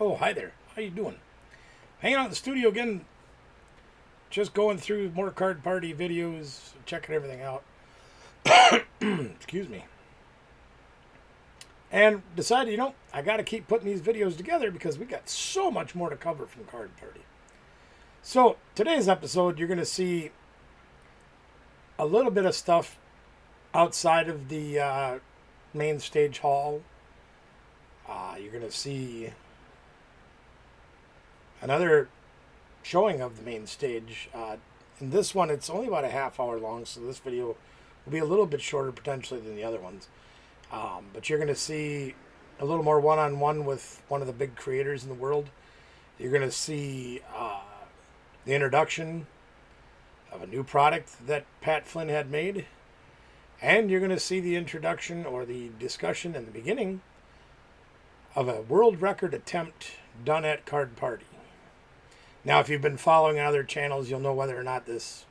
Oh, hi there. How you doing? Hanging out in the studio again. Just going through more card party videos, checking everything out. Excuse me. And decided, I got to keep putting these videos together because we got so much more to cover from card party. So today's episode, you're going to see a little bit of stuff outside of the main stage hall. You're going to see another showing of the main stage. In this one, it's only about a half hour long, so this video will be a little bit shorter potentially than the other ones. But you're going to see a little more one-on-one with one of the big creators in the world. You're going to see the introduction of a new product that Pat Flynn had made. And you're going to see the introduction or the discussion in the beginning of a world record attempt done at Card Party. Now, if you've been following other channels, you'll know whether or not this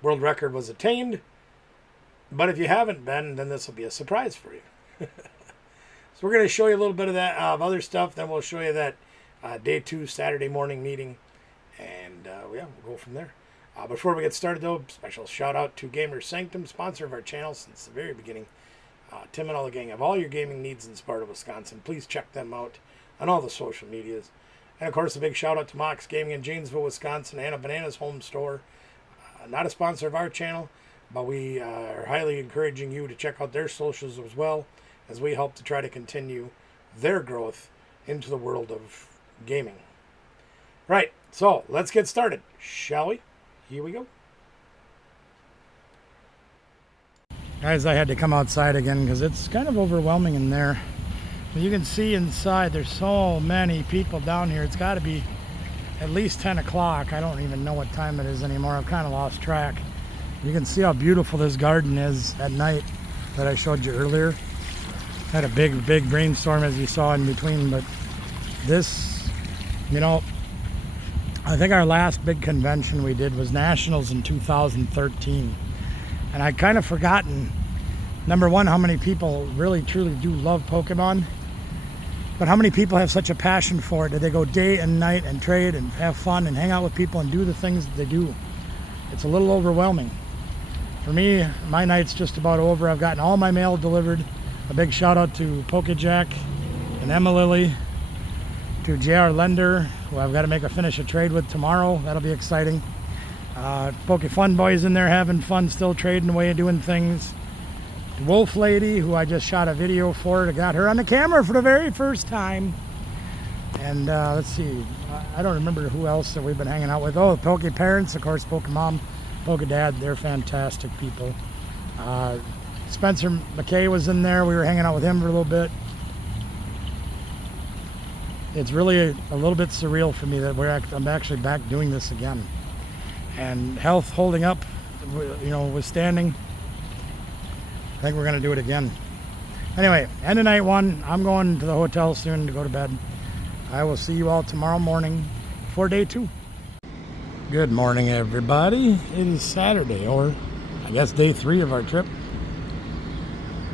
world record was attained. But if you haven't been, then this will be a surprise for you. So we're going to show you a little bit of that, of other stuff. Then we'll show you that day 2 Saturday morning meeting. And we'll go from there. Before we get started, though, special shout out to Gamer Sanctum, sponsor of our channel since the very beginning. Tim and all the gang have all your gaming needs in Sparta, Wisconsin. Please check them out on all the social medias. And, of course, a big shout-out to Mox Gaming in Janesville, Wisconsin, and a Bananas Home Store. Not a sponsor of our channel, but we are highly encouraging you to check out their socials as well, as we help to try to continue their growth into the world of gaming. Right, so let's get started, shall we? Here we go. Guys, I had to come outside again because it's kind of overwhelming in there. But you can see inside there's so many people down here. It's got to be at least 10 o'clock. I don't even know what time it is anymore. I've kind of lost track. You can see how beautiful this garden is at night that I showed you earlier. Had a big rainstorm as you saw in between, but this, I think our last big convention we did was Nationals in 2013. And I'd kind of forgotten, number one, how many people really truly do love Pokemon. But how many people have such a passion for it that they go day and night and trade and have fun and hang out with people and do the things that they do. It's a little overwhelming. For me, my night's just about over. I've gotten all my mail delivered. A big shout out to PokeJack and Emma Lily, to JR Lender, who I've got to finish a trade with tomorrow. That'll be exciting. Poke Fun Boys in there having fun, still trading away, doing things. Wolf Lady, who I just shot a video for. I got her on the camera for the very first time. And let's see, I don't remember who else that we've been hanging out with. Oh, Poke Parents, of course, Poke Mom, Poke Dad, they're fantastic people. Spencer McKay was in there. We were hanging out with him for a little bit. It's really a little bit surreal for me that I'm actually back doing this again. And health holding up, withstanding. I think we're going to do it again. Anyway, end of night 1. I'm going to the hotel soon to go to bed. I will see you all tomorrow morning for day 2. Good morning, everybody. It is Saturday, or I guess day 3 of our trip.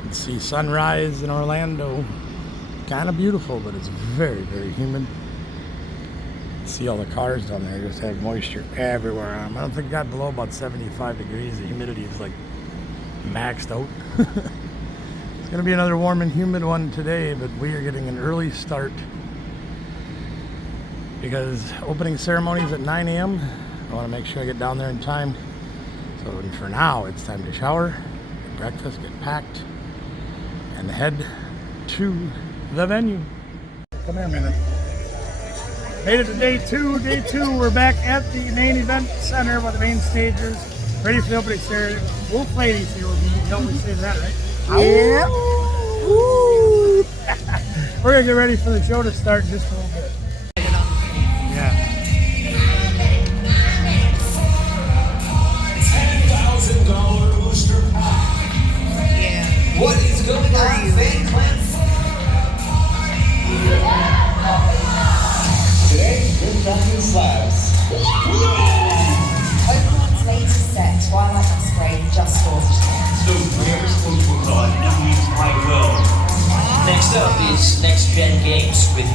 Let's see sunrise in Orlando. Kind of beautiful, but it's very, very humid. See all the cars down there just have moisture everywhere on them. I don't think it got below about 75 degrees. The humidity is like maxed out. It's going to be another warm and humid one today, but we are getting an early start because opening ceremony is at 9 a.m. I want to make sure I get down there in time. So for now, it's time to shower, get breakfast, get packed, and head to the venue. Come here a minute. Made it to day 2. Day 2, we're back at the main event center with the main stagers. Ready for the opening ceremony. Wolf Ladies here will be. You always say that, right? Yeah. We're going to get ready for the show to start in just a little bit. Yeah. $10,000 booster pack. Yeah. What is going on, Fan Clan? Today, we're talking slabs. Opening's latest set, Twilight Masquerade, just launched. So, whoever's supposed to apply, that means I will. Next up is Next Gen Games with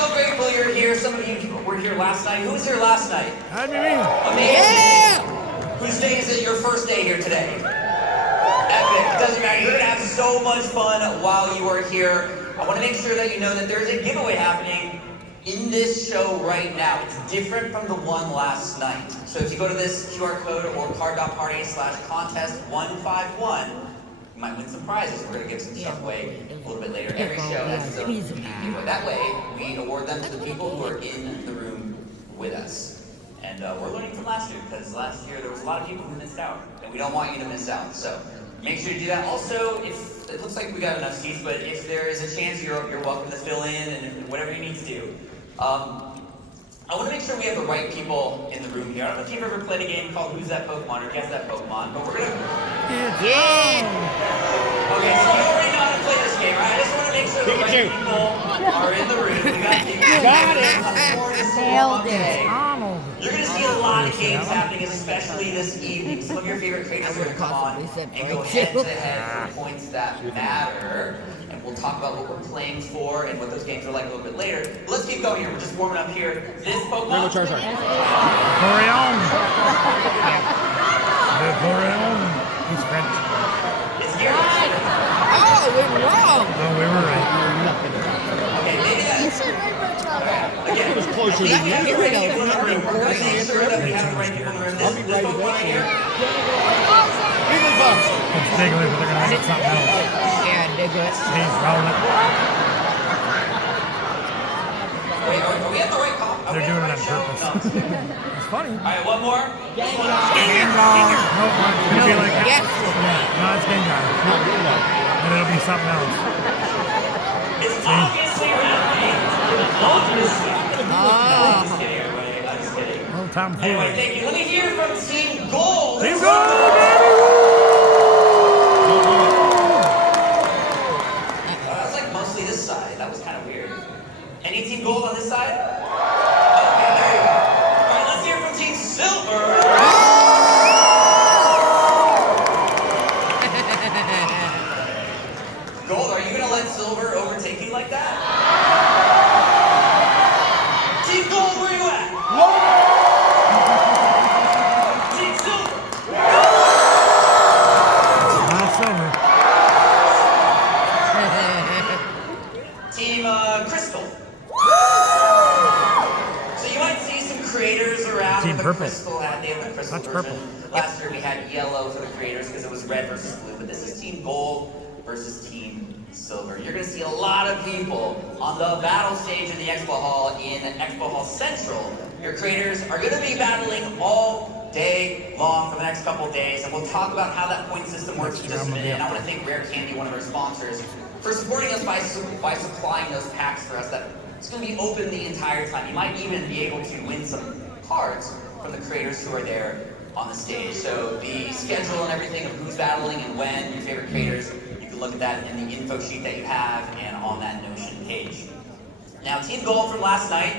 so grateful you're here. Some of you were here last night. Who was here last night? That'd be me. Amazing. Yeah! Whose day is it? Your first day here today? Epic. Doesn't matter. You're going to have so much fun while you are here. I want to make sure that you know that there's a giveaway happening in this show right now. It's different from the one last night. So if you go to this QR code or card.party/contest151, you might win some prizes. We're going to give some stuff away a little bit later. Every show has its own giveaway. That way, we award them to the people who are in the room with us. And we're learning from last year, because last year there was a lot of people who missed out. And we don't want you to miss out. So make sure you do that. Also, if it looks like we got enough seats, but if there is a chance, you're welcome to fill in and whatever you need to do. I want to make sure we have the right people in the room here. I don't know if you've ever played a game called Who's That Pokemon or Guess That Pokemon, but we're gonna... Yeah! Okay, so you already know how to play this game, right? I just want to make sure the right people are in the room. We got it! Nailed it! You're gonna see a lot of games happening, especially this evening. Some of your favorite creators are gonna come on and go head-to-head for points that matter. We'll talk about what we're playing for and what those games are like a little bit later. But let's keep going here. We're just warming up here. This Pokemon. Charizard. Coreon. He's French. It's here. Oh, we were wrong. Oh, we were right. Okay, maybe that. You said right, Again, it was closer than you. Here we go. We're going to make sure that we have the right people in the room. This Pokemon right here. It's Diglett, but they're going to make something else. Yeah, Diglett. He's rolling. Wait, are we at the right call? They're doing it on purpose. It's funny. All right, one more. Gengar. Nope, it's going to be like that. Yes. Yeah, no, it's Gengar. And it'll be something else. It's obviously Red. Obviously. I'm just kidding, everybody. I'm just kidding. Oh, Tom Ford. Anyway, thank you. Let me hear from Team Gold. Team Gold, baby! That's like mostly this side. That was kind of weird. Any Team Gold on this side? Okay, there you go. All right, let's hear from Team Silver. Gold, are you going to let Silver overtake you like that? Team Gold, where you at? Team Silver. Not Silver. Team Crystal. So you might see some creators around Team with the Purple. crystal hat. They have the crystal That's version. purple. Last year we had yellow for the creators because it was red versus blue, but this is Team Gold versus Team Silver. You're going to see a lot of people on the battle stage in the Expo Hall in Expo Hall Central. Your creators are going to be battling all day long for the next couple of days, and we'll talk about how that point system works in just a minute. And I want to thank Rare Candy, one of our sponsors, for supporting us by supplying those packs for us. That it's going to be open the entire time. You might even be able to win some cards from the creators who are there on the stage. So the schedule and everything of who's battling and when, your favorite creators, you can look at that in the info sheet that you have and on that Notion page. Now, Team Gold from last night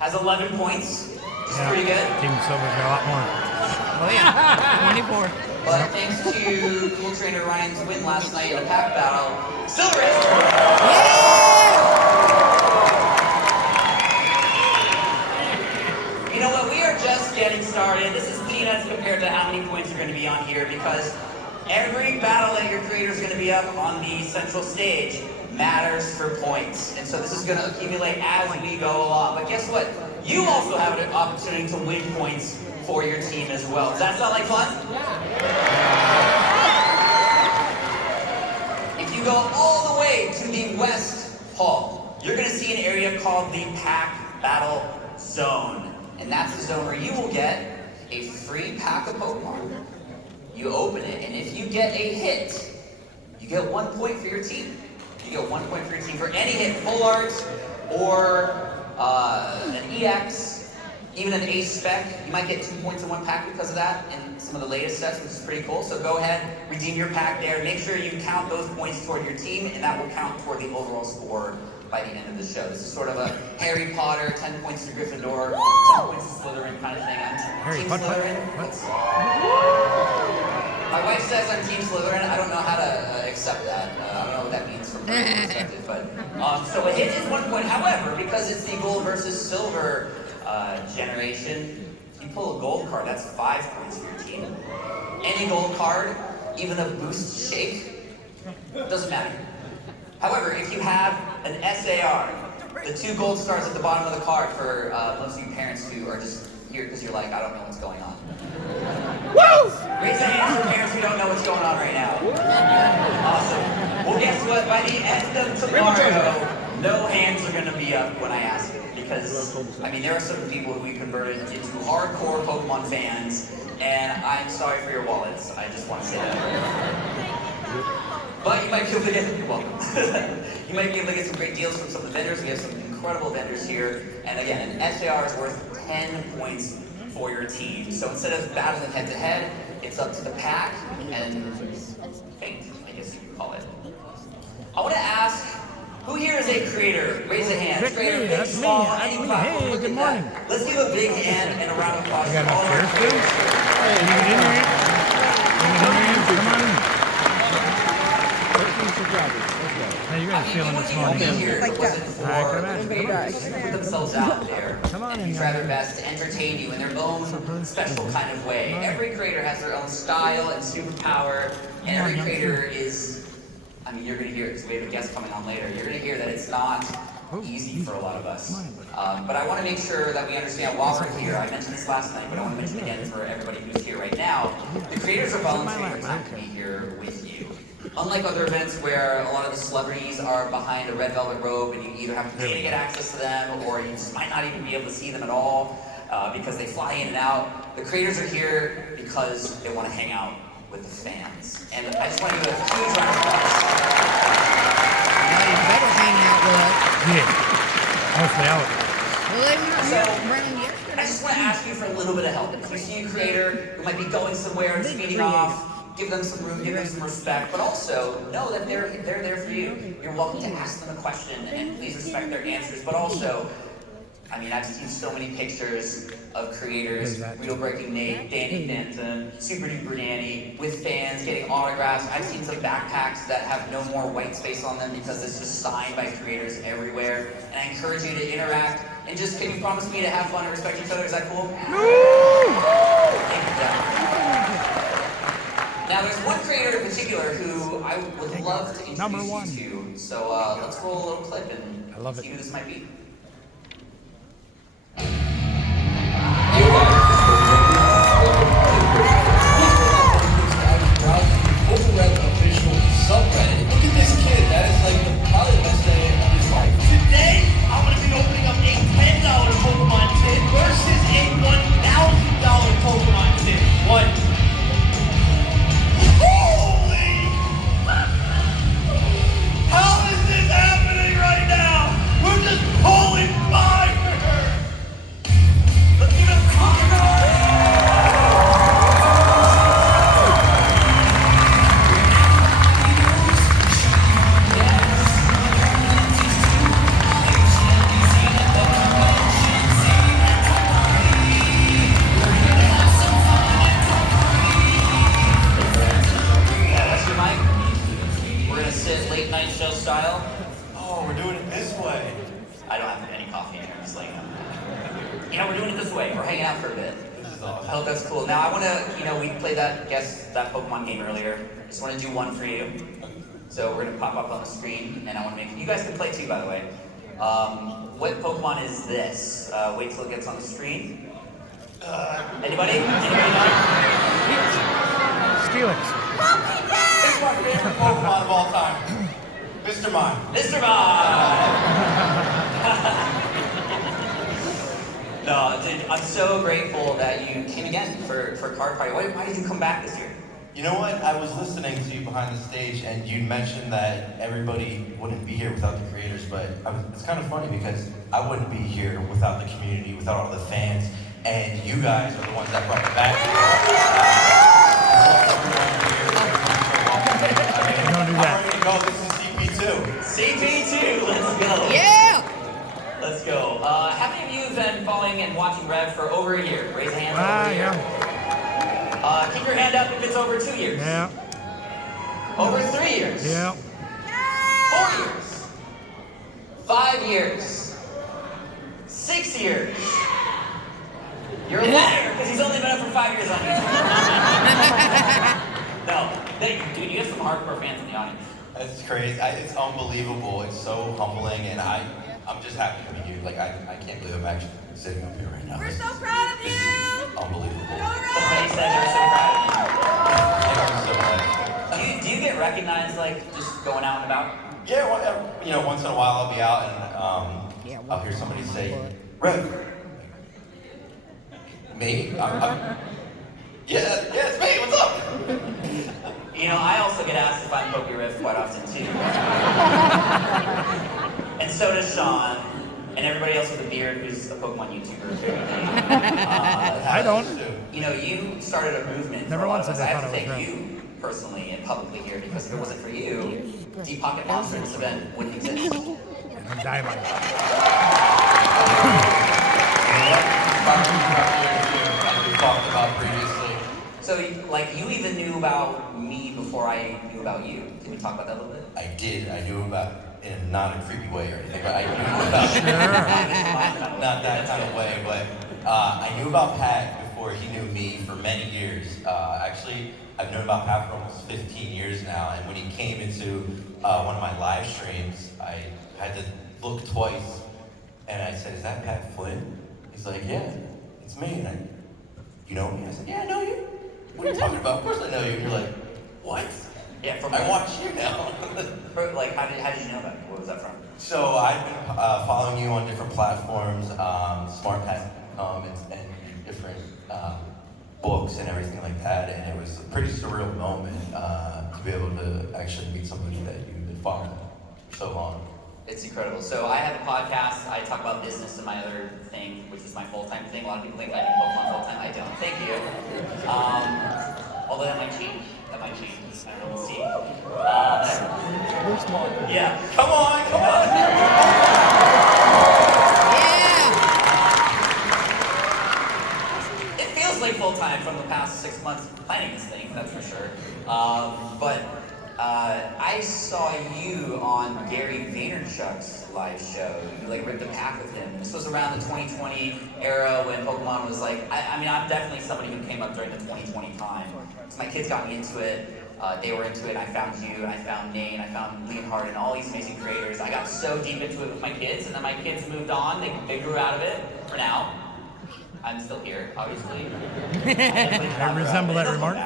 has 11 points, which is pretty good. Team Silver's got a lot more. Oh yeah, 24. But thanks to Cool Trainer Ryan's win last night in a pack battle, Silver is. You know what? We are just getting started. This is peanuts compared to how many points are going to be on here, because every battle that your creator is going to be up on the central stage matters for points. And so this is going to accumulate as we go along. But guess what? You also have an opportunity to win points for your team as well. Does that sound like fun? If you go all the way to the West Hall, you're going to see an area called the Pack Battle Zone. And that's the zone where you will get a free pack of Pokemon. You open it, and if you get a hit, you get 1 point for your team. You get 1 point for your team for any hit, full art, or an EX, even an Ace Spec. You might get 2 points in one pack because of that in some of the latest sets, which is pretty cool. So go ahead, redeem your pack there. Make sure you count those points toward your team, and that will count toward the overall score by the end of the show. This is sort of a Harry Potter, 10 points to Gryffindor, 10 points to Slytherin kind of thing. I'm Team Slytherin. My wife says I'm Team Slytherin. I don't know how to accept that. I don't know what that means for perspective. But so a hit is 1 point. However, because it's the gold versus silver generation, you pull a gold card, that's 5 points for your team. Any gold card, even a boost shake, doesn't matter. However, if you have an SAR, the 2 gold stars at the bottom of the card for most of you parents who are just here because you're like, I don't know what's going on. Woo! Raise a hand for parents who don't know what's going on right now. Awesome. Well, guess what? By the end of tomorrow, no hands are going to be up when I ask it. Because, I mean, there are some people who we converted into hardcore Pokemon fans, and I'm sorry for your wallets. I just want to say that. But you might be able to get, you're welcome. You might be able to get some great deals from some of the vendors. We have some incredible vendors here. And again, an SAR is worth 10 points for your team. So instead of battling head to head, it's up to the pack and fate, I guess you could call it. I want to ask, who here is a creator? Raise a hand. Creator, big, small, any platform. Hey, good morning. Let's give a big hand and a round of applause You got to all enough our chairs, too? creators. Hey, you get in there? Come on in. Hey, you got a feeling this morning. Here, it wasn't for I can imagine. the creators to put themselves out there Come on and in, try their young best to entertain you in their own special kind of way. Every creator has their own style and superpower, and every creator is, I mean, you're going to hear it because we have a guest coming on later. You're going to hear that it's not easy for a lot of us. But I want to make sure that we understand while we're here. I mentioned this last night, but I want to mention it again for everybody who's here right now. The creators are volunteering their time to be here with you. Unlike other events where a lot of the celebrities are behind a red velvet robe and you either have to pay to get access to them or you just might not even be able to see them at all because they fly in and out, the creators are here because they want to hang out with the fans. And I just want to give a huge round of applause. Now you better hang out with us. Yeah. Hopefully out. Well, they weren't So, here around yesterday. I just want to ask you for a little bit of help. If you see a creator who might be going somewhere and speeding off, give them some room, give them some respect, but also know that they're there for you. You're welcome to ask them a question and please respect their answers, but also, I mean, I've seen so many pictures of creators, Real Breaking Nate, Danny Denton, Super Duper Danny, with fans getting autographs. I've seen some backpacks that have no more white space on them because it's just signed by creators everywhere. And I encourage you to interact and just, can you promise me to have fun and respect each other? Is that cool? Now, there's one creator in particular who I would love to introduce you to. So let's roll a little clip and see who this might be. Official subreddit. Look at this kid. That is like probably the best day of his life. Today, I'm going to be opening up a $10 Pokemon tin versus a $1,000 Pokemon tin. What? Holy! How is this happening right now? We're just pulling fire! Let's give it a Conqueror! Late night show style. Oh, we're doing it this way. I don't have any coffee in here, I'm just laying out. You know, we're doing it this way. We're hanging out for a bit. This is awesome. I hope that's cool. Now I want to, you know, we played that Pokemon game earlier. I just want to do one for you. So we're going to pop up on the screen, and I want to make, you guys can play too, by the way. What Pokemon is this? Wait till it gets on the screen. Anybody? Anybody know? Steelix. It's my favorite Pokemon of all time. Mr. Mime. Mr. Mime! No, dude, I'm so grateful that you came again for Card Party. Why did you come back this year? You know what? I was listening to you behind the stage, and you mentioned that everybody wouldn't be here without the creators, but it's kind of funny because I wouldn't be here without the community, without all the fans, and you guys are the ones that brought me back here. Don't do I'm that. ready to go. This is CP2. CP2, let's go. Yeah! Let's go. How many of you have been following and watching Rev for over a year? Raise a hand. Over a year. Yeah. Keep your hand up if it's over 2 years. Yeah. Over 3 years. Yeah. 4 4 years, 5 years, 6 years. You're a liar, because he's only been up for 5 years on YouTube. No, dude, you have some hardcore fans in the audience. That's crazy. It's unbelievable. It's so humbling, and I'm just happy to be here. Like, I can't believe I'm actually sitting up here right now. We're so proud of you! This is unbelievable. Somebody said they're so proud of Thank you so much. you. Do you get recognized, like, just going out and about? Yeah, once in a while I'll be out and I'll hear somebody say, "Rev." Me? Yeah, it's me. What's up? You know, I also get asked if I'm Pokey Riff quite often, too. And so does Sean, and everybody else with a beard who's a Pokemon YouTuber, apparently. I don't. You know, you started a movement. Never for a lot once of us. did I I have to thought it thank was you personally and publicly here, because if it wasn't for you, Deep Pocket Monster, this event wouldn't exist. And Diamond. As we talked about previously. So, like, you even knew about me before I knew about you. Can we talk about that a little bit? I did. I knew about, in not a creepy way or anything, but I knew about not that kind of way, but I knew about Pat before he knew me for many years. Actually, I've known about Pat for almost 15 years now, and when he came into one of my live streams, I had to look twice, and I said, "Is that Pat Flynn?" He's like, "Yeah, it's me." And "You know me?" I said, "Yeah, I know you." "What are you talking about? Of course I know you." And you're like, "What?" Yeah, from I watch you now. Like, how did you know about me? What was that from? So I've been following you on different platforms, SmartPass.com and different books and everything like that, and it was a pretty surreal moment to be able to actually meet somebody that you've been following for so long. It's incredible. So I have a podcast. I talk about business and my other thing, which is my full-time thing. A lot of people think I do Pokemon full-time. I don't. Thank you. Although that might change. I don't know. We'll see. Yeah. Come on! Yeah! It feels like full-time from the past 6 months planning this thing, that's for sure. But I saw you on Gary Vaynerchuk's live show. You like ripped a pack with him. This was around the 2020 era when Pokemon was like, I mean, I'm definitely somebody who came up during the 2020 time. So my kids got me into it. They were into it. I found you, and I found Nate, and I found Leonhard, and all these amazing creators. I got so deep into it with my kids, and then my kids moved on. They grew out of it for now. I'm still here, obviously. I resemble that remark.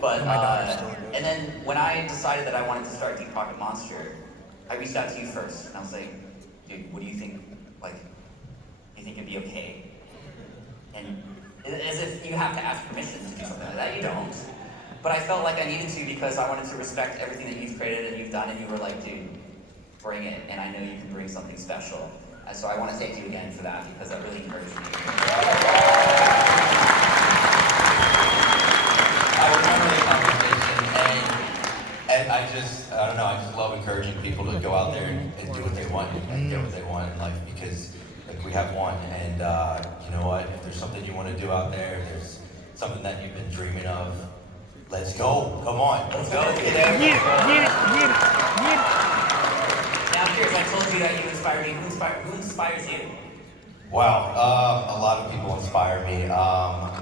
But My daughter's still here. and then when I decided that I wanted to start Deep Pocket Monster, I reached out to you first, and I was like, "Dude, what do you think? Like, do you think it'd be okay?" And as if you have to ask permission to do something like that, you don't. But I felt like I needed to because I wanted to respect everything that you've created and you've done, and you were like, "Dude, bring it," and I know you can bring something special. And so I want to thank you again for that because that really encouraged me. I remember the conversation, and I don't know, I just love encouraging people to go out there and do what they want and get what they want in life, because like we have one, and you know what, if there's something you want to do out there, if there's something that you've been dreaming of, let's go, come on. Let's go. Get it. Now, I'm curious, I told you that you inspired me. Who inspires you? Wow, a lot of people inspire me.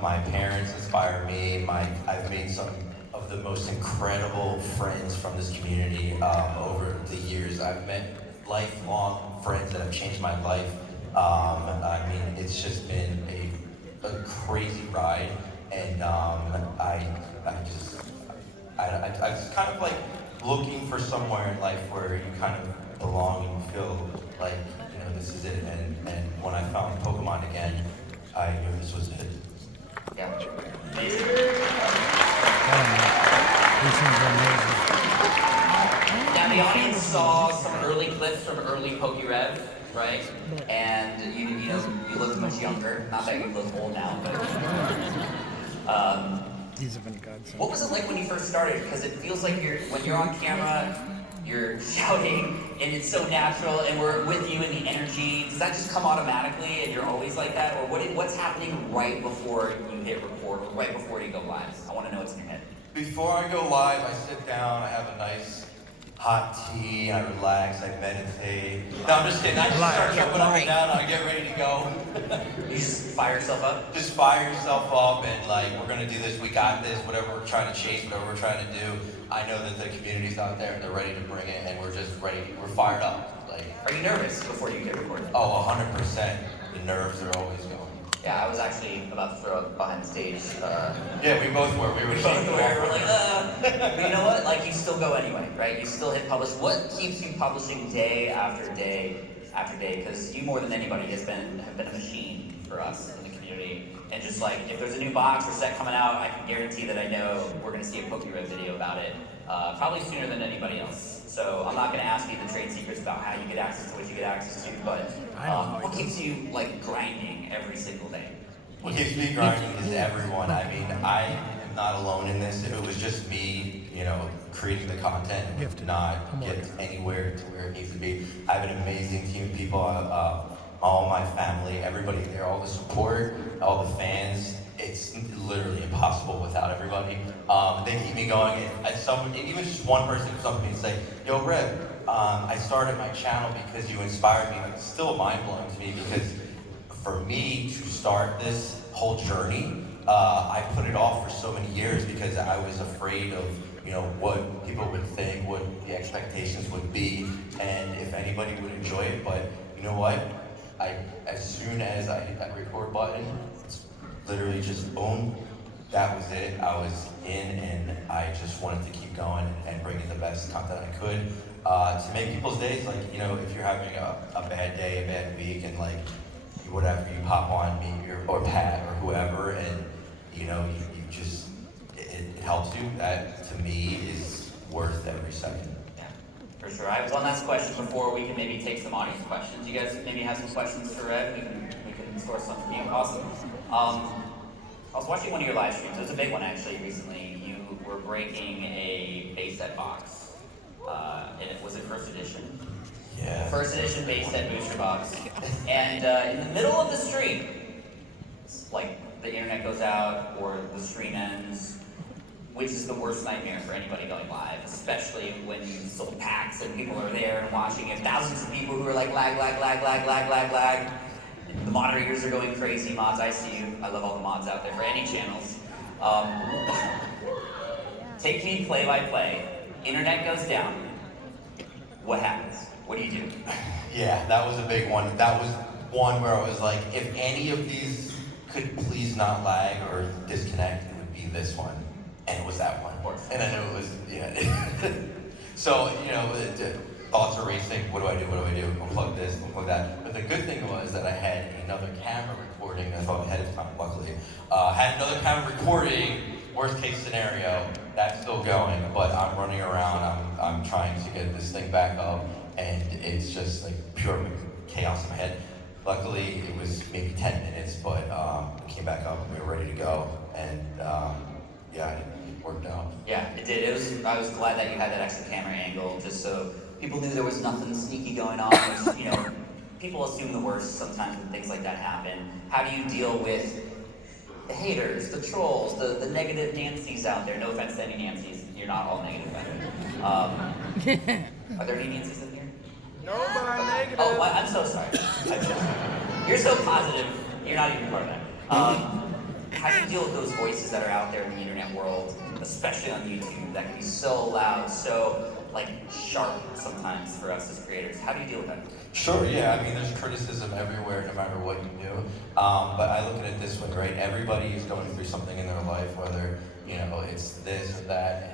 My parents inspire me. I've made some of the most incredible friends from this community over the years. I've met lifelong friends that have changed my life. I mean, it's just been a crazy ride, and I was kind of like looking for somewhere in life where you kind of belong and feel like, you know, this is it. And when I found Pokemon again, I knew this was it. Yeah. Amazing. These things are amazing. Now the audience saw some early clips from early PokeRev, right? And you look much younger. Not that you look old now, but These have been gods. what was it like when you first started? Because it feels like when you're on camera, you're shouting, and it's so natural, and we're with you in the energy. Does that just come automatically, and you're always like that? Or what's happening right before you hit record, or right before you go live? I want to know what's in your head. Before I go live, I sit down, I have a nice hot tea, I relax, I meditate. No, I'm just kidding. I just start jumping up and down, I get ready to go. You just fire yourself up? Just fire yourself up and like, we're gonna do this, we got this, whatever we're trying to chase, whatever we're trying to do. I know that the community's out there and they're ready to bring it and we're just ready, we're fired up. Like, Are you nervous before you get recorded? oh, 100%. The nerves are always going. Yeah, I was actually about to throw up behind the stage. Yeah, we both were. We were shaking. We're like, but you know what? Like, you still go anyway, right? You still hit publish. What keeps you publishing day after day after day? Because you, more than anybody, have been a machine for us in the community. And just like, if there's a new box or set coming out, I can guarantee that I know we're going to see a PokeRed video about it, probably sooner than anybody else. So I'm not going to ask you the trade secrets about how you get access to what you get access to, but what keeps you like grinding every single day? What keeps me grinding is everyone. I mean, I am not alone in this. If it was just me, you know, creating the content, it would not get anywhere to where it needs to be. I have an amazing team of people, all my family, everybody there, all the support, all the fans. It's literally impossible without everybody. They keep me going. Even just one person comes up to me and say, "Yo, Reb, I started my channel because you inspired me." It's still mind-blowing to me because for me to start this whole journey, I put it off for so many years because I was afraid of, you know, what people would think, what the expectations would be, and if anybody would enjoy it. But you know what? As soon as I hit that record button, it's literally just boom, that was it. I was in and I just wanted to keep going and bring in the best content I could to make people's days. Like, you know, if you're having a bad day, a bad week, and like whatever, you pop on me or Pat or whoever, and you know, you just, it helps you. That to me is worth every second. Yeah, for sure. I have one last question before we can maybe take some audience questions. You guys maybe have some questions for Red? We can source some from you. Awesome. I was watching one of your live streams. It was a big one actually recently. You were breaking a base set box. And was it first edition? Yeah. First edition base set booster box. And in the middle of the stream, like the internet goes out or the stream ends, which is the worst nightmare for anybody going live, especially when you sold packs and people are there and watching it. Thousands of people who are like lag. The moderators are going crazy. Mods, I see you. I love all the mods out there for any channels. Take me play by play. Internet goes down. What happens? What do you do? Yeah, that was a big one. That was one where I was like, if any of these could please not lag or disconnect, it would be this one. And it was that one. And I knew it was, yeah. So, you know, thoughts are racing. What do I do? Unplug this, unplug that. But the good thing was that I had another camera recording. I thought ahead of time, luckily. Had another camera recording. Worst case scenario, that's still going. But I'm running around. I'm trying to get this thing back up, and it's just like pure chaos in my head. Luckily, it was maybe 10 minutes, but we came back up and we were ready to go. And yeah, it worked out. Yeah, it did. I was glad that you had that extra camera angle, just so people knew there was nothing sneaky going on. Which, you know, people assume the worst sometimes when things like that happen. How do you deal with the haters, the trolls, the negative Nancys out there? No offense to any Nancys, you're not all negative. Are there any Nancys in here? No, but I'm negative. Oh, I'm so sorry. You're so positive. You're not even part of that. How do you deal with those voices that are out there in the internet world, especially on YouTube, that can be so loud, so like sharp sometimes for us as creators? How do you deal with that? Sure, yeah. I mean, there's criticism everywhere, no matter what you do. But I look at it this way, right? Everybody is going through something in their life, whether, you know, it's this or that.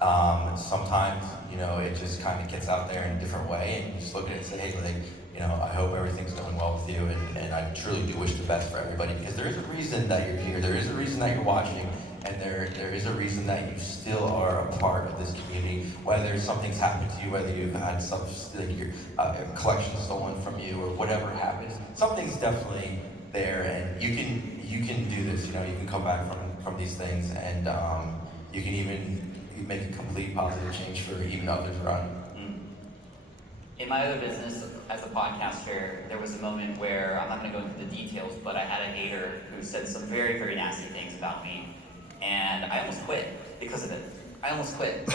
And sometimes, you know, it just kind of gets out there in a different way. And you just look at it and say, hey, like, you know, I hope everything's going well with you. And I truly do wish the best for everybody, because there is a reason that you're here. There is a reason that you're watching. And there is a reason that you still are a part of this community. Whether something's happened to you, whether you've had some, like your collection stolen from you, or whatever happens, something's definitely there, and you can do this. You know, you can come back from these things, and you can even make a complete positive change for even others around you. In my other business as a podcaster, there was a moment where, I'm not going to go into the details, but I had a hater who said some very, very nasty things about me. And I almost quit because of it. I almost quit.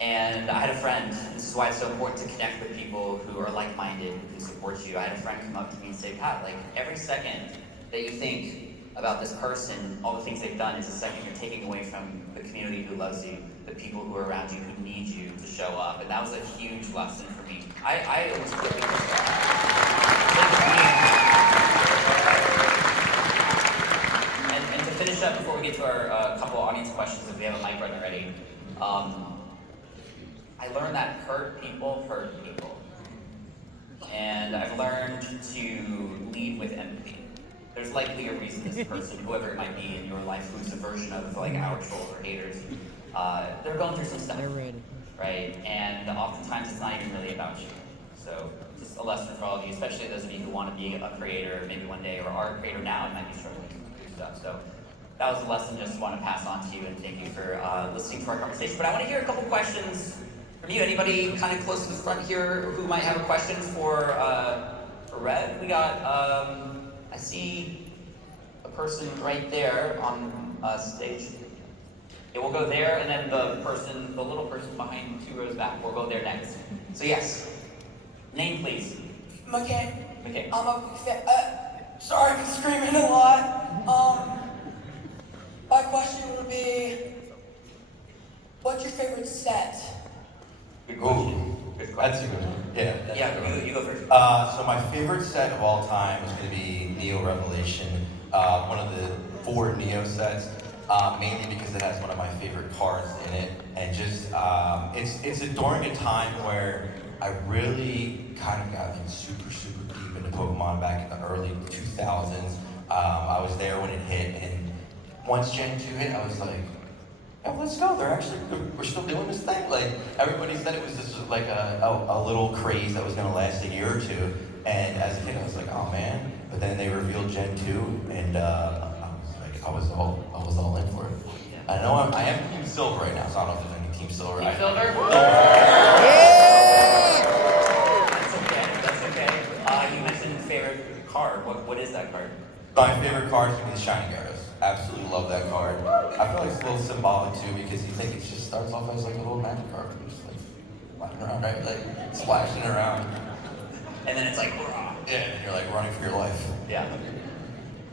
And I had a friend, this is why it's so important to connect with people who are like-minded, who support you. I had a friend come up to me and say, Pat, like every second that you think about this person, all the things they've done is a second you're taking away from the community who loves you, the people who are around you who need you to show up. And that was a huge lesson for me. I almost quit because of that. And to finish up before we get to our couple audience questions, if we have a mic runner ready, I learned that hurt people. And I've learned to lead with empathy. There's likely a reason this person, whoever it might be in your life, who's a version of like our trolls or haters, they're going through some stuff. They're ready. Right? And oftentimes it's not even really about you. So just a lesson for all of you, especially those of you who want to be a creator maybe one day or are a creator now and might be struggling through stuff. So that was a lesson just want to pass on to you, and thank you for listening to our conversation. But I want to hear a couple questions from you. Anybody kind of close to the front here who might have a question for Red? We got, I see a person right there on stage. Yeah, we'll go there, and then the little person behind 2 rows back, we'll go there next. So yes, name please. McKay. McKay. I'm a big fan. Sorry for screaming a lot. My question would be, what's your favorite set? Good question. Good question. That's a good one. Yeah. Yeah, you go first. So my favorite set of all time is going to be Neo Revelation, one of the 4 Neo sets, mainly because it has one of my favorite cards in it, and just it's during a time where I really kind of got super deep into Pokemon back in the early 2000s. I was there when it hit, and once Gen 2 hit, I was like, oh, let's go. We're still doing this thing. Like, everybody said it was just like a little craze that was going to last a year or two. And as a kid, I was like, oh man. But then they revealed Gen 2, and I was all in for it. I know I am Team Silver right now, so I don't know if there's any Team Silver. Team Silver? Yeah! That's okay. You mentioned favorite card. What is that card? My favorite card is going to be the Shiny Gyarados. Absolutely love that card. I feel like it's a little symbolic too, because you think it just starts off as like a little magic card. Just like flying around, right? Like splashing around. And then it's like, yeah, and you're like running for your life. Yeah.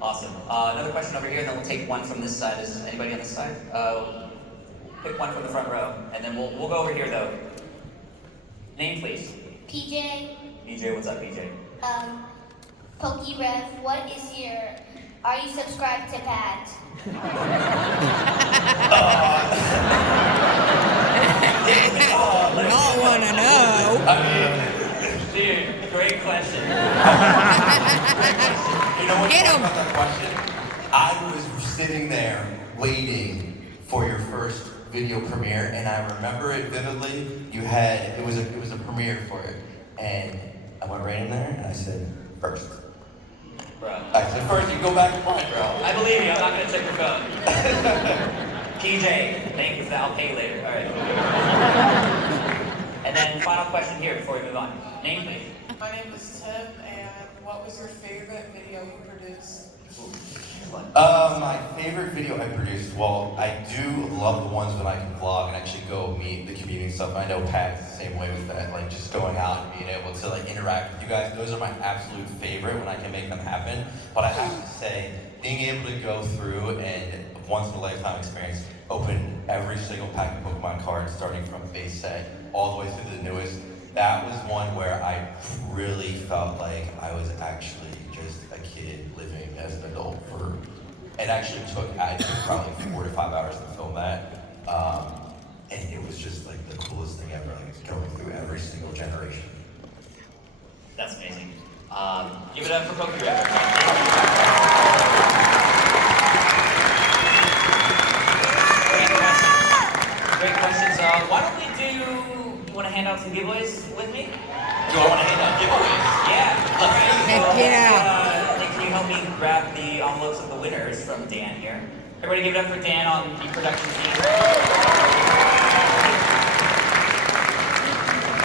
Awesome. Another question over here, and then we'll take one from this side. Is anybody on this side? Pick one from the front row, and then we'll go over here though. Name please. PJ, BJ, what's up, BJ? PokeRev, are you subscribed to Pat? Not wanna know. Dude, great question. You know what's Get funny him. about that question? I was sitting there waiting for your first video premiere, and I remember it vividly. It was a premiere for it, and I went right in there and I said first. Bro. I said first. You go back and find, bro. I believe you. I'm not gonna check your phone. PJ, thanks. I'll pay you later. All right. And then final question here before we move on. Name please. My name is Tim, and what was your favorite video you produced? My favorite video I produced, well, I do love the ones when I can vlog and actually go meet the community and stuff. I know Pat's the same way with that, like just going out and being able to like interact with you guys. Those are my absolute favorite when I can make them happen. But I have to say, being able to go through and once in a lifetime experience, open every single pack of Pokemon cards starting from base set all the way through the newest, that was one where I really felt like I was actually just a kid living as an adult for, it actually took probably 4 to 5 hours to film that. And it was just like the coolest thing ever, like going through every single generation. That's amazing. Give it up for PokeRev. Great questions. Why don't we do, you want to hand out some giveaways with me? Do I want to hand out giveaways? Yeah. All right. Heck So, yeah. Can you help me grab the envelopes of the winners from Dan here? Everybody give it up for Dan on the production team.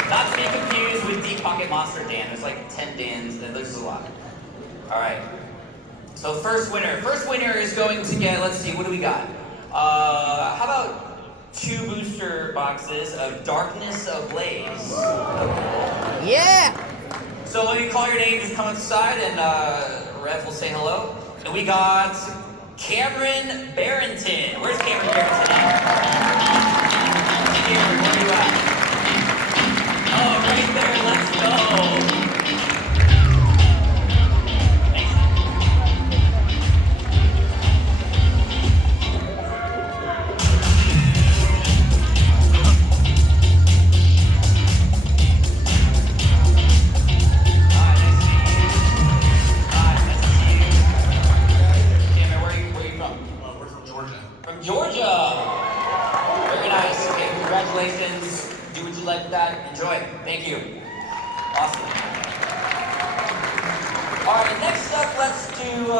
Not to be confused with Deep Pocket Monster Dan. There's like 10 Dans, and there's a lot. All right. So first winner is going to get, let's see, what do we got? How about 2 booster boxes of Darkness Ablaze. Yeah. So when you call your name, just come inside and Rev will say hello. And we got Cameron Barrington. Where's Cameron Barrington at? Cameron, where are you at? Oh, right there, let's go. Thanks. From Georgia. Very nice. Okay, congratulations. Do what you like with that. Enjoy. Thank you. Awesome. All right, next up, let's do a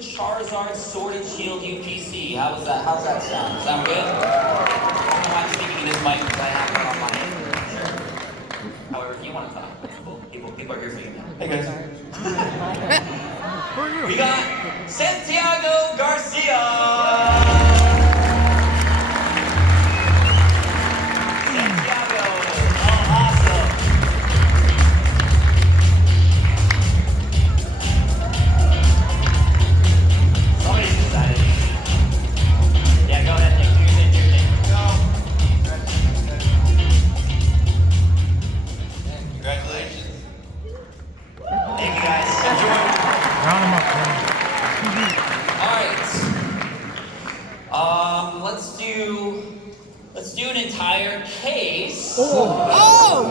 Charizard Sword and Shield UPC. How's that sound? Sound good? I don't know why I'm speaking in this mic because I have one on my end. Sure. However, if you want to talk, that's cool. People are here for you now. Hey guys. We got Santiago Garcia. Santiago, oh, awesome. Somebody's excited. Yeah, go ahead, Nick. Do your thing. Congratulations. Thank you, guys. Enjoy. Round them up, man. All right. Let's do an entire case Oh,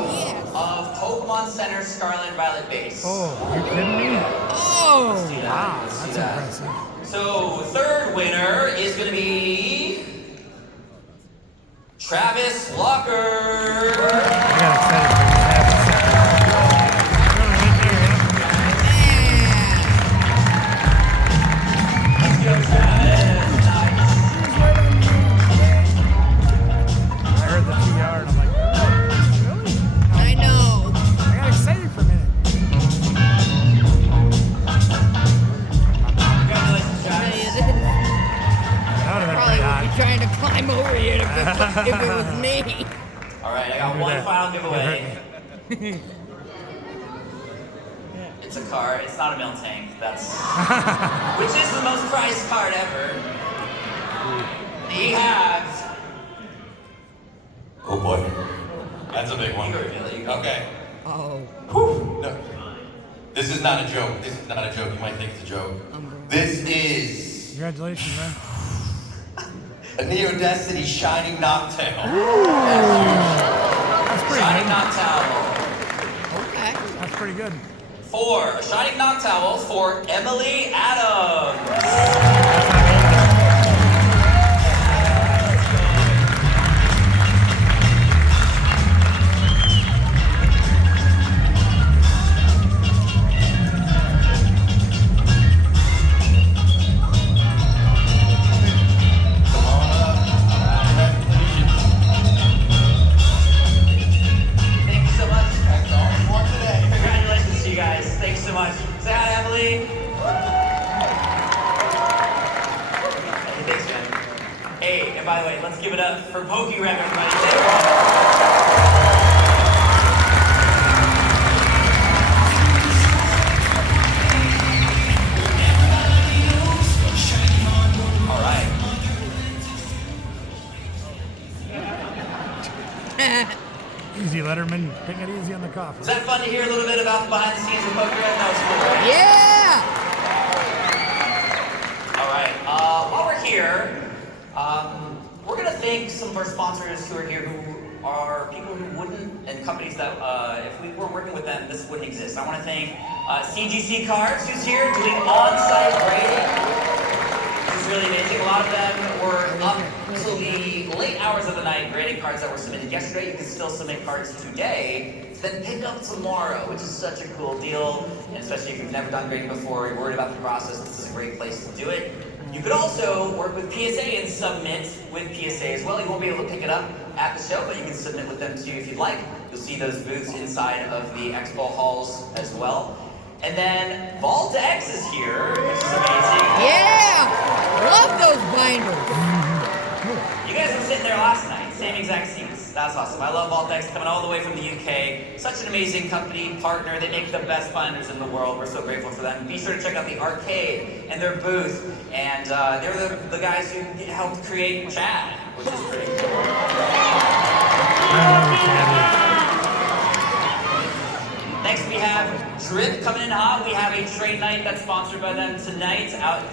yes. of Pokemon Center Scarlet and Violet base. Oh, you kidding me? Oh. Let's do that. Wow, Let's do that's that. impressive. So, third winner is going to be Travis Locker. I got excited for this happen. Let's go, Travis. Nice. I heard the 2 yard and I'm like, really? I know. I got excited for a minute. Congratulations, Travis. That would have been Probably pretty would hot. be trying to climb over you if it was me. All right, I got Do one that. final That giveaway. hurt me. It's a card. It's not a Miltank. That's which is the most prized card ever. We have. Oh boy. That's a big one. You reveal it, you go. Okay. Oh. Whew. No. This is not a joke. This is not a joke. You might think it's a joke. This is Congratulations, man. a Neo Destiny Shining Noctail. That's pretty Shining good. Noctowl. Okay. That's pretty good. A Shining Noctowl for Emily Adams. Thank you so much. That's all we want today. Congratulations to you guys. Thanks so much. Say hi, Emily. Hey, thanks, man. Hey, and by the way, let's give it up for PokeRev, everybody. Say it wrong. All right. Easy, Letterman. Take it easy on the coffee. Was that fun to hear a little bit about the behind the scenes of PokeRev? That was cool, right? Yeah. All right. While we're here, we're gonna thank some of our sponsors who are here, who are people who wouldn't, and companies that if we weren't working with them, this wouldn't exist. I want to thank CGC Cards, who's here doing on-site grading. This is really amazing. A lot of them were up until the late hours of the night grading cards that were submitted yesterday. You can still submit cards today, then pick up tomorrow, which is such a cool deal. And especially if you've never done grading before, you're worried about the process, this is a great place to do it. You could also work with PSA and submit with PSA as well. You won't be able to pick it up at the show, but you can submit with them too if you'd like. You'll see those booths inside of the expo halls as well. And then Vault X is here, which is amazing. Yeah. Love those binders. sitting there last night, same exact seats. That's awesome. I love Valtex, coming all the way from the UK. Such an amazing company, partner. They make the best binders in the world. We're so grateful for them. Be sure to check out the arcade and their booth. And they're the guys who helped create Chad, which is pretty cool. Next we have Drip coming in hot. We have a trade night that's sponsored by them tonight out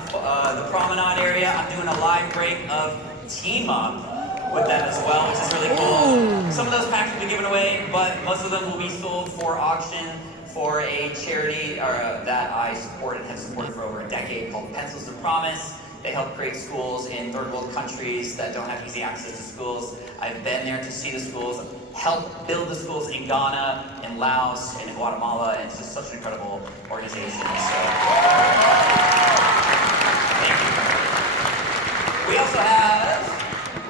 the Promenade area. I'm doing a live break of Team Up with them as well, which is really cool. Ooh. Some of those packs will be given away, but most of them will be sold for auction for a charity that I support and have supported for over a decade called Pencils to Promise. They help create schools in third world countries that don't have easy access to schools. I've been there to see the schools, help build the schools in Ghana, in Laos, and in Guatemala, and it's just such an incredible organization. So, thank you. We also have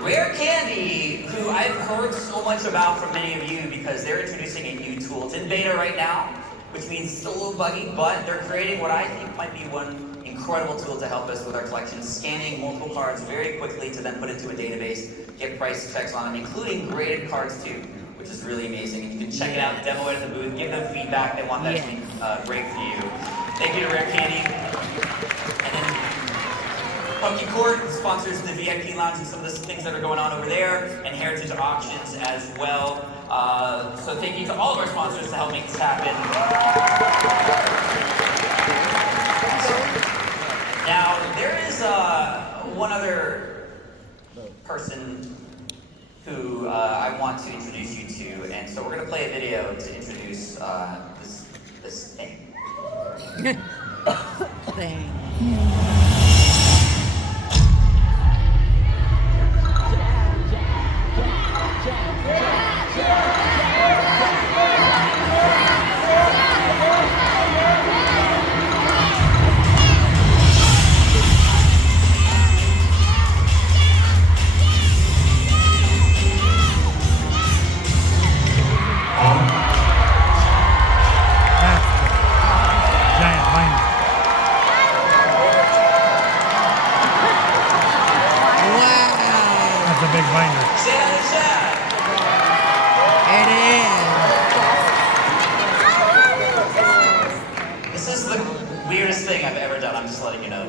Rare Candy, who I've heard so much about from many of you because they're introducing a new tool. It's in beta right now, which means it's still a little buggy, but they're creating what I think might be one incredible tool to help us with our collection, scanning multiple cards very quickly to then put into a database, get price checks on them, including graded cards too, which is really amazing. And you can check it out, demo it at the booth, give them feedback. They want that to be great for you. Thank you to Rare Candy. And then Punky Court sponsors the VIP Lounge and some of the things that are going on over there, and Heritage Auctions as well. So thank you to all of our sponsors to help make this happen. Now, there is one other person who I want to introduce you to, and so we're going to play a video to introduce this thing. Thing. Giant binder. Wow. That's a big binder. Say that in the chat. It This is the weirdest thing I've ever done. I'm just letting you know.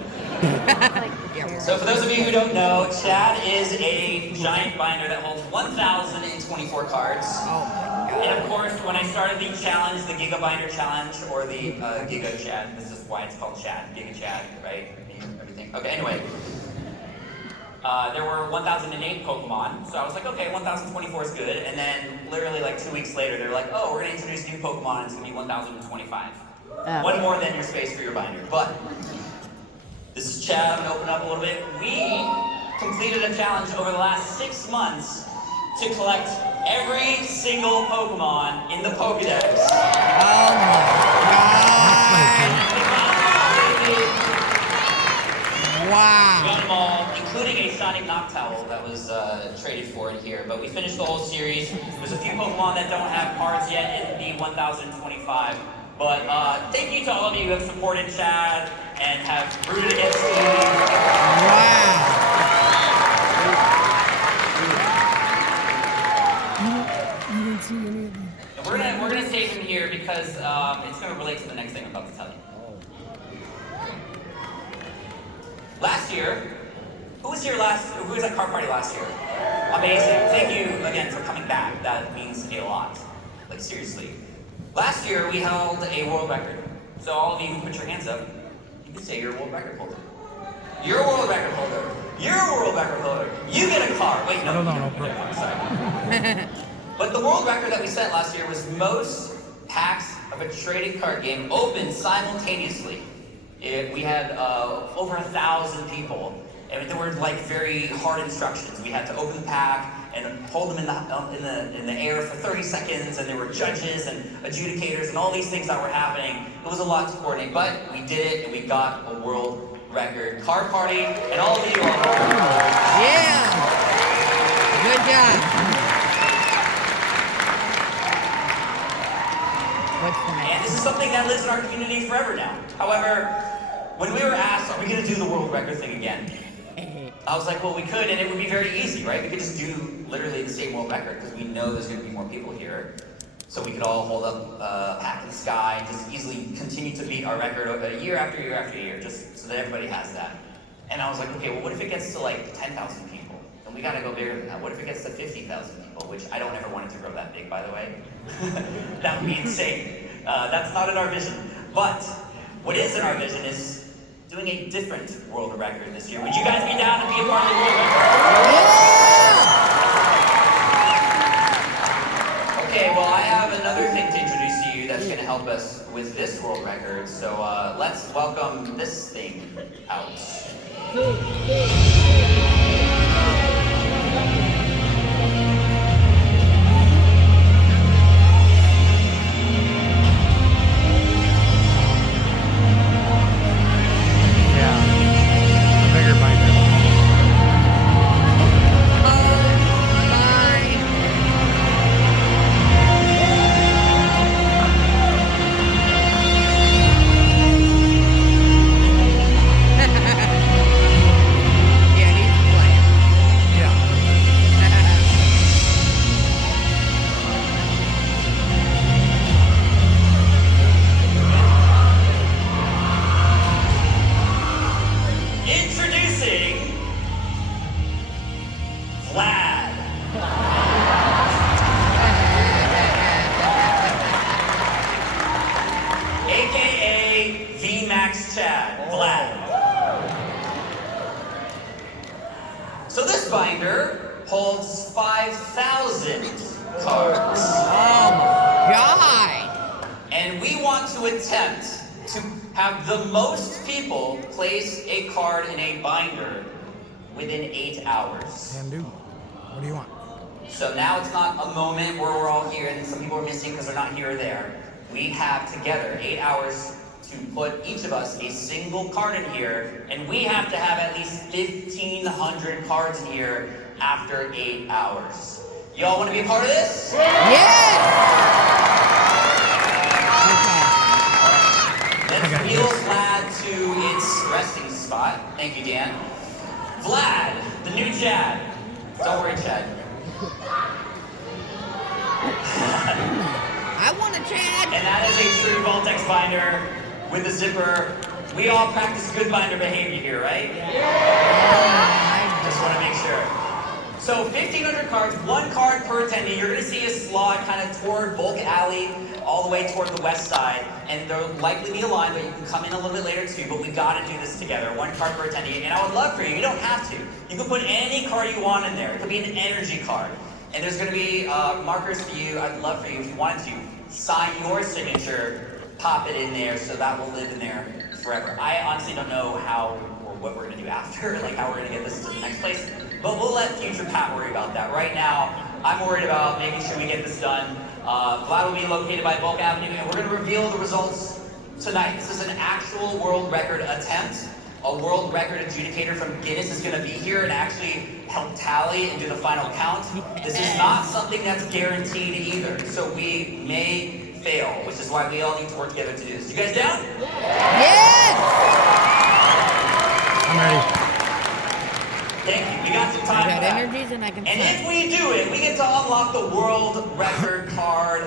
is. So for those of you who don't know, Chad is a giant binder that holds 1,024 cards. Oh my And god. of course, when I started the challenge, the Giga Binder Challenge, or the Giga Chad, this is why it's called Chad, Giga Chad, right? Everything. Okay, anyway. There were 1,008 Pokemon, so I was like, okay, 1,024 is good. And then literally like 2 weeks later, they're like, oh, we're gonna introduce new Pokemon, and it's gonna be 1,025. One more than your space for your binder. But this is Chad. I'm gonna open up a little bit. We completed a challenge over the last 6 months to collect every single Pokemon in the Pokédex. Oh my god. We Wow. got them all, including a Shining Noctowl that was traded for it here. But we finished the whole series. There's a few Pokemon that don't have cards yet in the 1,025. But thank you to all of you who have supported Chad and have rooted against Steve. Wow. And we're gonna save him here because it's gonna relate to the next thing I'm about to tell you. Last year, who was at Card Party last year? Amazing. Thank you again for coming back. That means a lot. Like seriously. Last year we held a world record. So all of you who put your hands up, you can say you're a world record holder. You're a world record holder. You're a world record holder. You get a card. Wait, no. I don't know, you no, don't get a card. Sorry. But the world record that we set last year was most packs of a traded card game opened simultaneously. We had over 1,000 people, and there were like very hard instructions. We had to open the pack and hold them in the air for 30 seconds, and there were judges and adjudicators and all these things that were happening. It was a lot to coordinate, but we did it, and we got a world record. Card Party, and all of you are Yeah. Good job. What's the And next? this is something that lives in our community forever now. However, when we were asked, are we going to do the world record thing again? I was like, well, we could, and it would be very easy, right? We could just do literally the same world record because we know there's going to be more people here. So we could all hold up a pack in the sky and just easily continue to beat our record year after year after year, just so that everybody has that. And I was like, okay, well, what if it gets to like 10,000 people? And we got to go bigger than that. What if it gets to 50,000 people? Which I don't ever want it to grow that big, by the way. That would be insane. That's not in our vision. But what is in our vision is doing a different world record this year. Would you guys be down to be a part of the world record? Okay, well, I have another thing to introduce to you that's going to help us with this world record. So let's welcome this thing out. Introducing Vlad. AKA VMAX Chad, Vlad. So this binder holds 5,000 cards. Oh my God! And we want to attempt to have the most people place a card in a binder within 8 hours. Can do. What do you want? So now it's not a moment where we're all here and then some people are missing because they're not here or there. We have together 8 hours to put each of us a single card in here, and we have to have at least 1,500 cards in here after 8 hours. Y'all want to be a part of this? Yes! Let's wheel Vlad to its resting spot. Thank you, Dan. Vlad, the new Chad. Don't worry, Chad. I want a Chad. And that is a true Voltex binder with a zipper. We all practice good binder behavior here, right? Yeah. Just want to make sure. So 1,500 cards, one card per attendee. You're going to see a slot kind of toward Volk Alley, all the way toward the west side. And there'll likely be a line, but you can come in a little bit later too. But we've got to do this together, one card per attendee. And I would love for you, you don't have to. You can put any card you want in there. It could be an energy card. And there's going to be markers for you. I'd love for you, if you wanted to, sign your signature, pop it in there, so that will live in there forever. I honestly don't know how or what we're going to do after, like how we're going to get this to the next place. But we'll let future Pat worry about that. Right now, I'm worried about making sure we get this done. Vlad will be located by Volk Avenue, and we're going to reveal the results tonight. This is an actual world record attempt. A world record adjudicator from Guinness is going to be here and actually help tally and do the final count. This is not something that's guaranteed either, so we may fail, which is why we all need to work together to do this. You guys down? Yes! I'm ready. Thank you. We got some time I for got that. energies and I can And sign. if we do it, we get to unlock the world record card.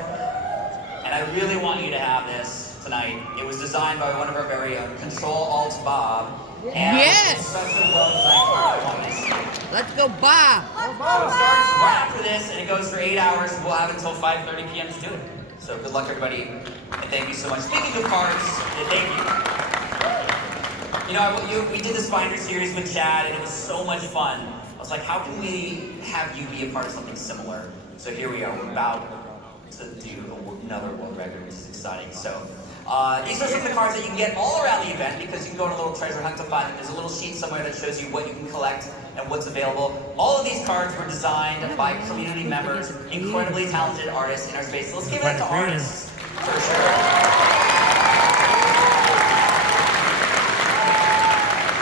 And I really want you to have this tonight. It was designed by one of our very own, Control-Alt-Bob. And Yes! it's such a well-designed card. I want you to see it. Let's go, Bob. So it starts right after this, and it goes for 8 hours. We'll have until 5:30 p.m. to do it. So good luck, everybody, and thank you so much. Speaking of cards, thank you. You know, we did this binder series with Chad, and it was so much fun. I was like, how can we have you be a part of something similar? So here we are. We're about to do another world record, which is exciting. So these are some of the cards that you can get all around the event, because you can go on a little treasure hunt to find them. There's a little sheet somewhere that shows you what you can collect and what's available. All of these cards were designed by community members, incredibly talented artists in our space. So let's give it up to artists, for sure.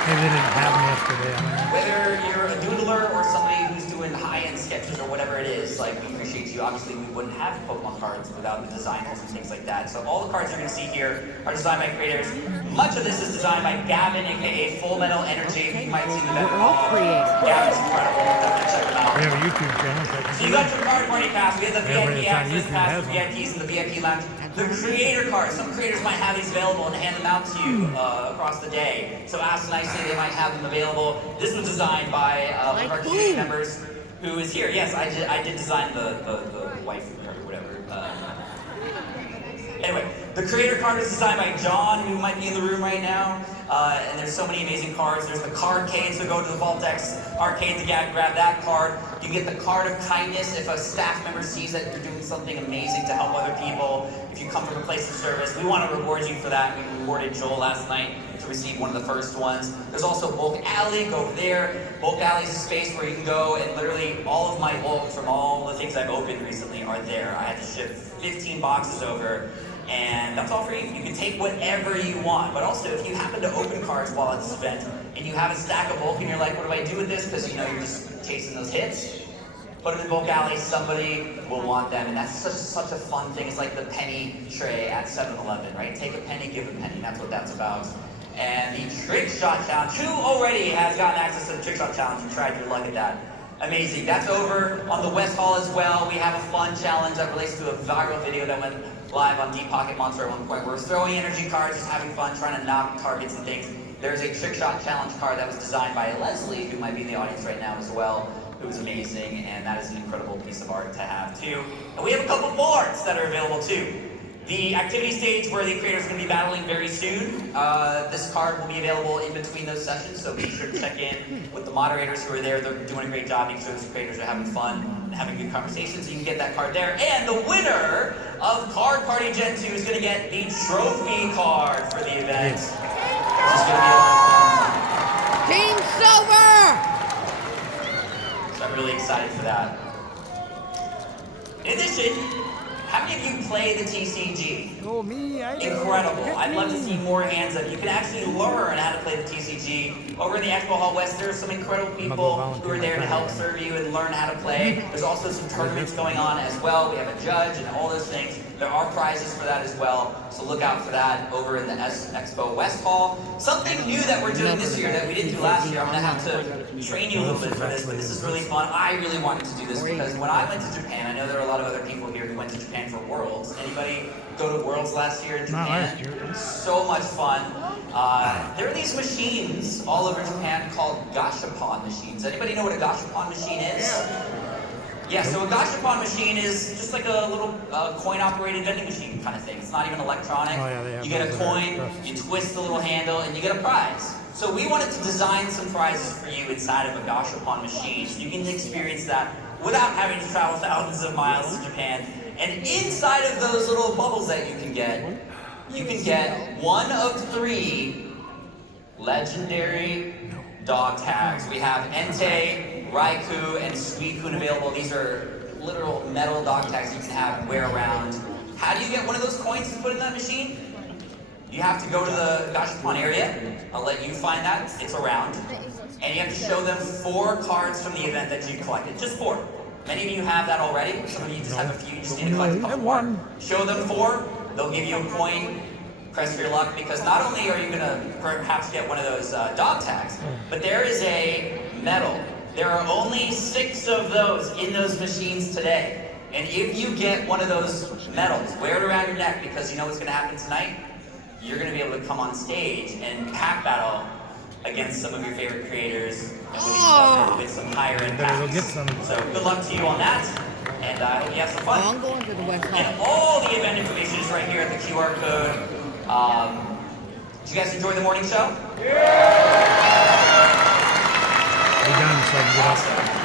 Maybe they didn't have them yesterday. Whether you're a doodler or somebody who's doing high-end sketches or whatever it is, like, we appreciate you. Obviously, we wouldn't have Pokemon cards without the designers and things like that. So all the cards you're going to see here are designed by creators. Much of this is designed by Gavin, aka Full Metal Energy. You might have seen the We're all event. creative. Gavin's incredible. Definitely check him out. We have a YouTube channel. So you got your card party pass. We have the Everybody VIP that's on access YouTube pass has for one. VIPs in the VIP lounge. The creator cards. Some creators might have these available and hand them out to you across the day. So ask nicely, they might have them available. This was designed by one of our community members who is here. Yes, I did design the wife card or whatever. Anyway, the creator card is designed by John, who might be in the room right now. And there's so many amazing cards. There's the cardcade, so go to the Vault-X arcade to grab that card. You get the card of kindness if a staff member sees that you're doing something amazing to help other people. If you come from a place of service, we want to reward you for that. We rewarded Joel last night to receive one of the first ones. There's also Bulk Alley, go over there. Bulk Alley is a space where you can go and literally all of my bulk from all the things I've opened recently are there. I had to ship 15 boxes over. And that's all free. You can take whatever you want. But also, if you happen to open cards while at this event, and you have a stack of bulk, and you're like, what do I do with this? Because you know you're just chasing those hits. Put them in Bulk Alley, somebody will want them. And that's such a fun thing. It's like the penny tray at 7-Eleven, right? Take a penny, give a penny. That's what that's about. And the Trick Shot Challenge. Who already has gotten access to the Trick Shot Challenge and tried your luck at that? Amazing. That's over on the West Hall as well. We have a fun challenge that relates to a viral video that went live on Deep Pocket Monster at one point. We're throwing energy cards, just having fun, trying to knock targets and things. There's a Trick Shot Challenge card that was designed by Leslie, who might be in the audience right now as well, who is amazing, and that is an incredible piece of art to have too. And we have a couple boards that are available too. The activity stage where the creators are going to be battling very soon. This card will be available in between those sessions, so be sure to check in with the moderators who are there. They're doing a great job making sure the creators are having fun and having good conversations. You can get that card there. And the winner of Card Party Gen 2 is going to get the trophy card for the event. This is going to be a lot of fun. Team Silver! So I'm really excited for that. In addition, how many of you play the TCG? Oh, me, I do. Incredible. I'd love to see more hands up. You can actually learn how to play the TCG. Over in the Expo Hall West, there are some incredible people who are there to help serve you and learn how to play. There's also some tournaments going on as well. We have a judge and all those things. There are prizes for that as well, so look out for that over in the Expo West Hall. Something new that we're doing this year that we didn't do last year, I'm going to have to train you a little bit for this, but this is really fun. I really wanted to do this because when I went to Japan, I know there are a lot of other people here who went to Japan for Worlds. Anybody go to Worlds last year in Japan? Not last year. So much fun. There are these machines all over Japan called gashapon machines. Anybody know what a gashapon machine is? Yeah, so a gashapon machine is just like a little coin-operated vending machine kind of thing. It's not even electronic. Oh, yeah, they have you get a those coin, there. you twist the little handle, and you get a prize. So we wanted to design some prizes for you inside of a gashapon machine, so you can experience that without having to travel thousands of miles to Japan. And inside of those little bubbles that you can get one of 3 legendary dog tags. We have Entei, Raikou, and Suicune available. These are literal metal dog tags you can have and wear around. How do you get one of those coins to put in that machine? You have to go to the gashapon area. I'll let you find that. It's around. And you have to show them 4 cards from the event that you collected. Just 4. Many of you have that already. Some of you just have a few. You just need to collect a couple more. Show them 4. They'll give you a coin. Press for your luck, because not only are you going to perhaps get one of those dog tags, but there is a medal. There are only 6 of those in those machines today. And if you get one of those medals, wear it around your neck, because you know what's going to happen tonight? You're going to be able to come on stage and pack battle against some of your favorite creators and with some higher end Better go packs. get some. So good luck to you on that, and I hope you have some fun. I'm going to the West And Hall. all the event information is right here at the QR code. Did you guys enjoy the morning show? Be done, so I can get up. Awesome.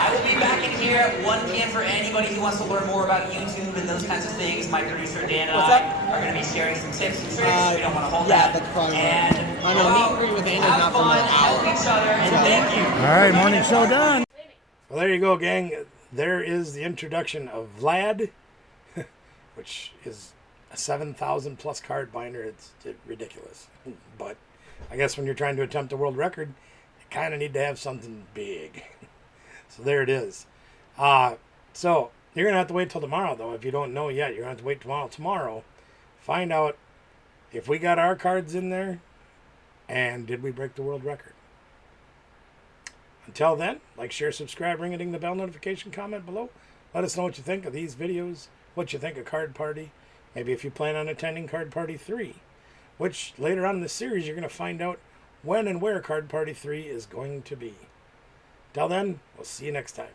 I will be back in here at 1 p.m. for anybody who wants to learn more about YouTube and those kinds of things. My producer Dan and I are going to be sharing some tips and tricks. We don't want to hold that. that's probably And I know, meet and greet with Anna's have not for fun, another hour. help each other, and thank you. All right, morning show done. Well, there you go, gang. There is the introduction of Vlad, which is a 7,000 plus card binder. It's ridiculous. But I guess when you're trying to attempt a world record, you kind of need to have something big. So there it is. So you're going to have to wait till tomorrow, though. If you don't know yet, you're going to have to wait tomorrow. Find out if we got our cards in there, and did we break the world record? Until then, like, share, subscribe, ring-a-ding the bell notification, comment below. Let us know what you think of these videos, what you think of Card Party. Maybe if you plan on attending Card Party 3, which later on in the series you're going to find out when and where Card Party 3 is going to be. Till then, we'll see you next time.